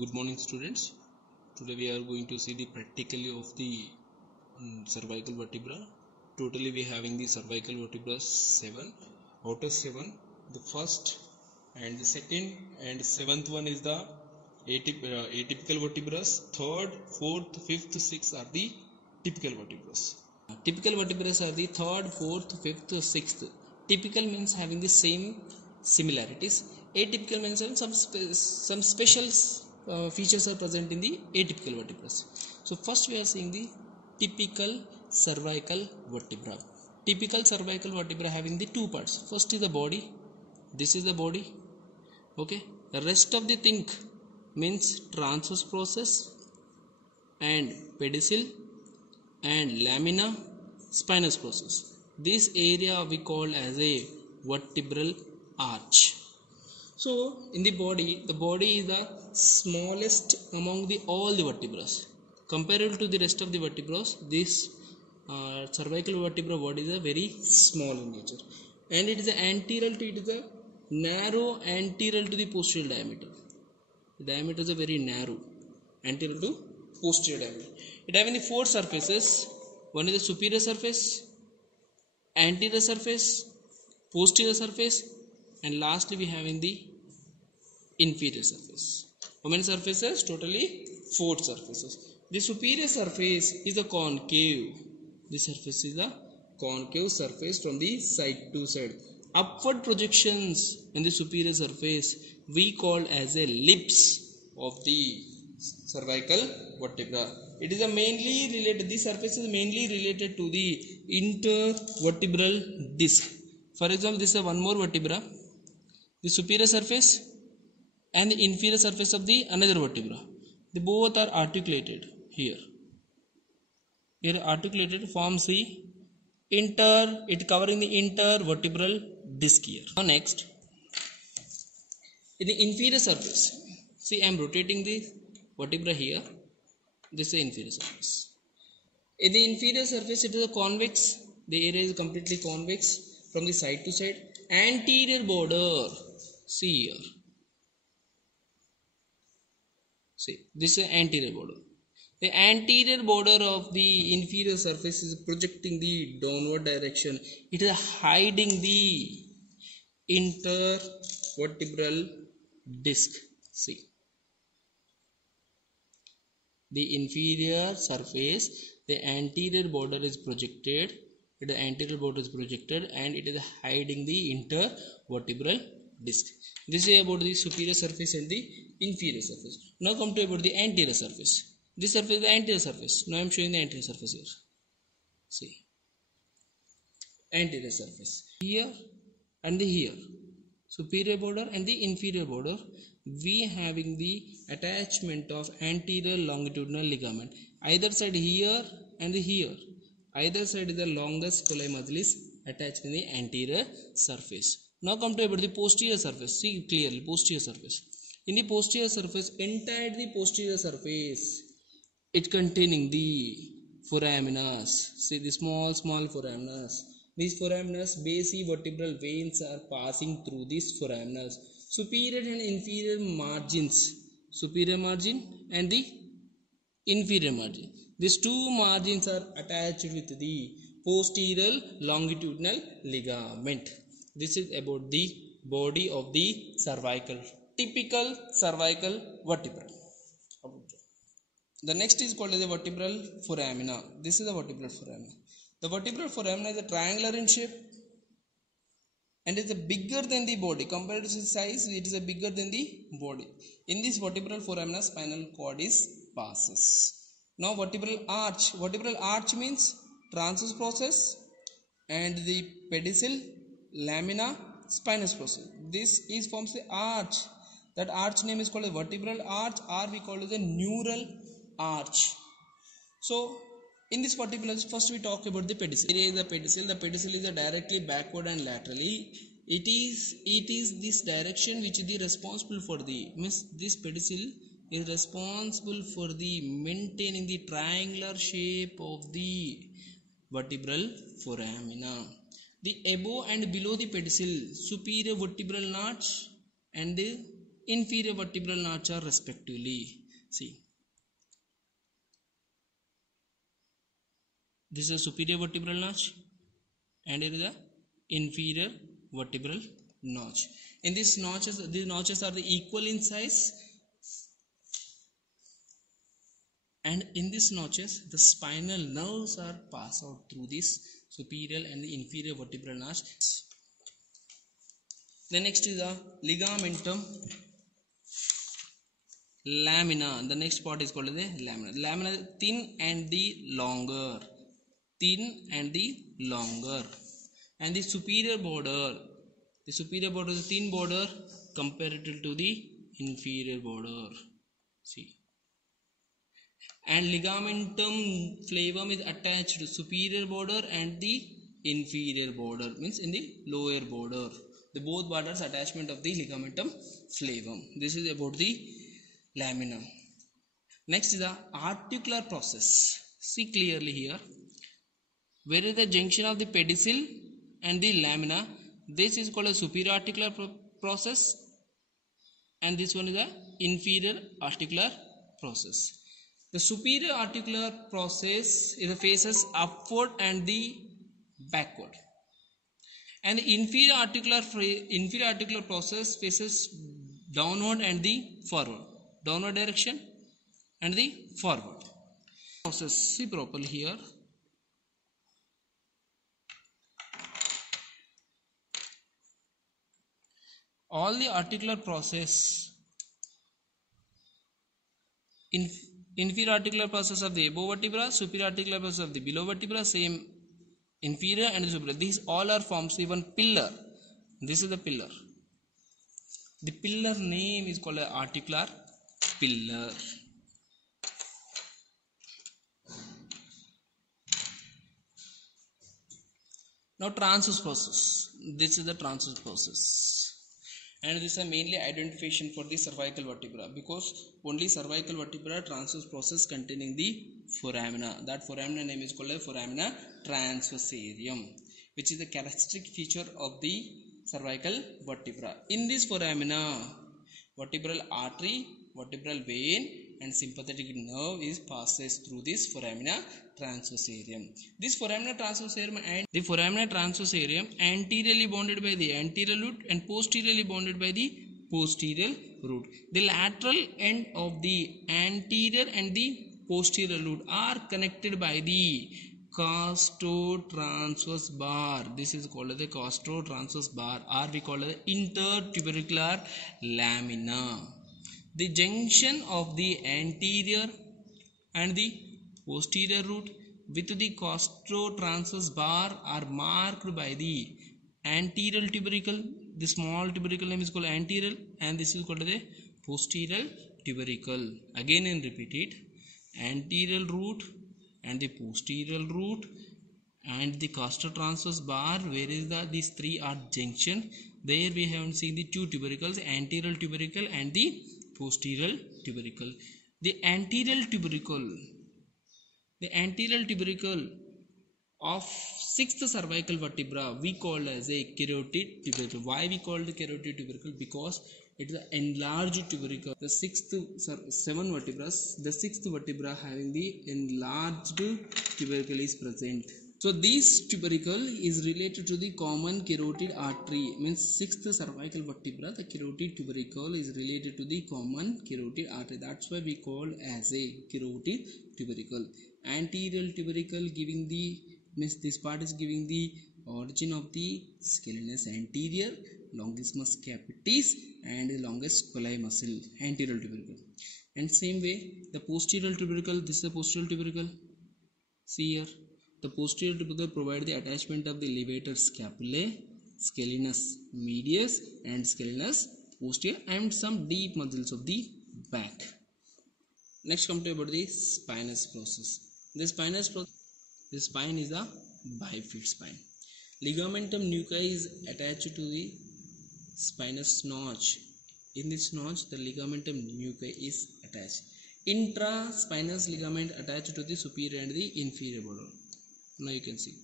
Good morning, students. Today we are going to see the practically of the cervical vertebra. Totally we having the cervical vertebra 7. Out of 7, the first and the second and seventh one is the atypical vertebrae. Third, fourth, fifth, sixth are the typical vertebrae. Typical vertebrae are the third, fourth, fifth, sixth. Typical means having the same similarities. Atypical means some special features are present in the atypical vertebrae. So first we are seeing the typical cervical vertebra. Typical cervical vertebra having the two parts. First is the body. This is the body. Okay. The rest of the thing means transverse process and pedicel and lamina spinous process. This area we call as a vertebral arch. So in the body is the smallest among all the vertebrae. Comparable to the rest of the vertebrae, this cervical vertebra body is a very small in nature, and it is narrow anterior to the posterior diameter. The diameter is a very narrow anterior to posterior diameter. It having the four surfaces. One is the superior surface, anterior surface, posterior surface, and lastly we have in the inferior surface. How many surfaces? Totally 4 surfaces. The superior surface is the concave. This surface is the concave surface from the side to side. Upward projections in the superior surface we call as a lips of the cervical vertebra. It is a mainly related. This surface is mainly related to the intervertebral disc. For example, this is one more vertebra. The superior surface and the inferior surface of the another vertebra. They both are articulated here. Here articulated forms the it covering the intervertebral disc here. Now next, in the inferior surface, see I am rotating the vertebra here. This is the inferior surface. In the inferior surface, it is a convex. The area is completely convex from the side to side. Anterior border, see here. See, this is anterior border. The anterior border of the inferior surface is projecting the downward direction. It is hiding the intervertebral disc. See, the inferior surface, the anterior border is projected. The anterior border is projected, and it is hiding the intervertebral disc. This is about the superior surface and the inferior surface. Now come to about the anterior surface. This surface is the anterior surface. Now I am showing the anterior surface here. See, anterior surface here and the here, superior border and the inferior border. We having the attachment of anterior longitudinal ligament. Either side here and the here. Either side is the longest colli muscle is attached in the anterior surface. Now come to about the posterior surface. See clearly, posterior surface. In the posterior surface, entire the posterior surface, it containing the foraminas. See the small foraminas. These foraminas, basic vertebral veins are passing through these foraminas. Superior and inferior margins. Superior margin and the inferior margin. These two margins are attached with the posterior longitudinal ligament. This is about the body of the typical cervical vertebra. The next is called as the vertebral foramina. This is the vertebral foramina. The vertebral foramina is a triangular in shape and is bigger than the body. Compared to size, it is bigger than the body. In this vertebral foramina, spinal cord is passes. Now vertebral arch. Vertebral arch means transverse process and the pedicel, lamina, spinous process. This is forms the arch. That arch name is called a vertebral arch, or we call it the neural arch. So in this particular, first we talk about the pedicel. Here is the pedicel. The pedicel is directly backward and laterally. It is this direction which is responsible for this pedicel is responsible for the maintaining the triangular shape of the vertebral foramina. The above and below the pedicel, superior vertebral notch and the inferior vertebral notch are respectively. See, this is a superior vertebral notch and here is the inferior vertebral notch. In these notches are the equal in size, and in these notches the spinal nerves are passed out through this superior and the inferior vertebral notch. The next is the ligamentum lamina. The next part is called the lamina. Lamina thin and the longer, and the superior border. The superior border is a thin border comparative to the inferior border. See, and ligamentum flavum is attached to superior border and the inferior border, means in the lower border. The both borders attachment of the ligamentum flavum. This is about the lamina. Next is the articular process. See clearly here, where is the junction of the pedicel and the lamina. This is called a superior articular process, and this one is the inferior articular process. The superior articular process is the faces upward and the backward, and the inferior articular process faces downward and the forward, downward direction and the forward process. See properly here. All the articular process, inferior articular process of the above vertebra, superior articular process of the below vertebra, same inferior and the superior, these all are forms of one pillar. This is the pillar. The pillar name is called an articular pillar. Now transverse process. This is the transverse process, and this is mainly identification for the cervical vertebra, because only cervical vertebra transverse process containing the foramina. That foramina name is called a foramina transversarium, which is the characteristic feature of the cervical vertebra. In this foramina, vertebral artery, vertebral vein and sympathetic nerve is passes through this foramina transversarium. This foramina transversarium anteriorly bounded by the anterior root and posteriorly bounded by the posterior root. The lateral end of the anterior and the posterior root are connected by the costotransverse bar. This is called the costotransverse bar, or we call it intertubercular lamina. The junction of the anterior and the posterior root with the costotransverse bar are marked by the anterior tubercle. The small tubercle name is called anterior, and this is called the posterior tubercle. Again and repeat it: anterior root and the posterior root and the costotransverse bar. Where is these three are junction? There we have seen the two tubercles, anterior tubercle and the posterior tubercle. The anterior tubercle of sixth cervical vertebra we call as a carotid tubercle. Why we call the carotid tubercle? Because it is an enlarged tubercle. The seven vertebrae, the sixth vertebra having the enlarged tubercle is present. So this tubercle is related to the common carotid artery, means sixth cervical vertebra, the carotid tubercle is related to the common carotid artery. That's why we call as a carotid tubercle. Anterior tubercle giving the, means this part is giving the origin of the scalenus anterior, longissimus capitis and the longest colli muscle, anterior tubercle. And same way the posterior tubercle, this is the posterior tubercle. See here, the posterior tubercle provides the attachment of the levator scapulae, scalenus medius and scalenus posterior and some deep muscles of the back. Next come to about the spinous process. The spine is a bifid spine. Ligamentum nuchae is attached to the spinous notch. In this notch, the ligamentum nuchae is attached. Intraspinous ligament attached to the superior and the inferior border. Now you can see.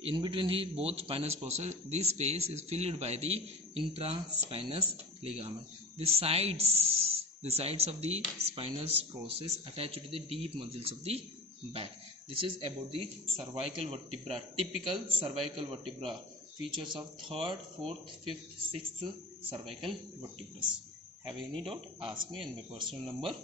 In between the both spinous process, this space is filled by the intraspinous ligament. The sides of the spinous process attached to the deep muscles of the back. This is about the cervical vertebra, typical cervical vertebra, features of third, fourth, fifth, sixth cervical vertebrae. Have any doubt? Ask me, and my personal number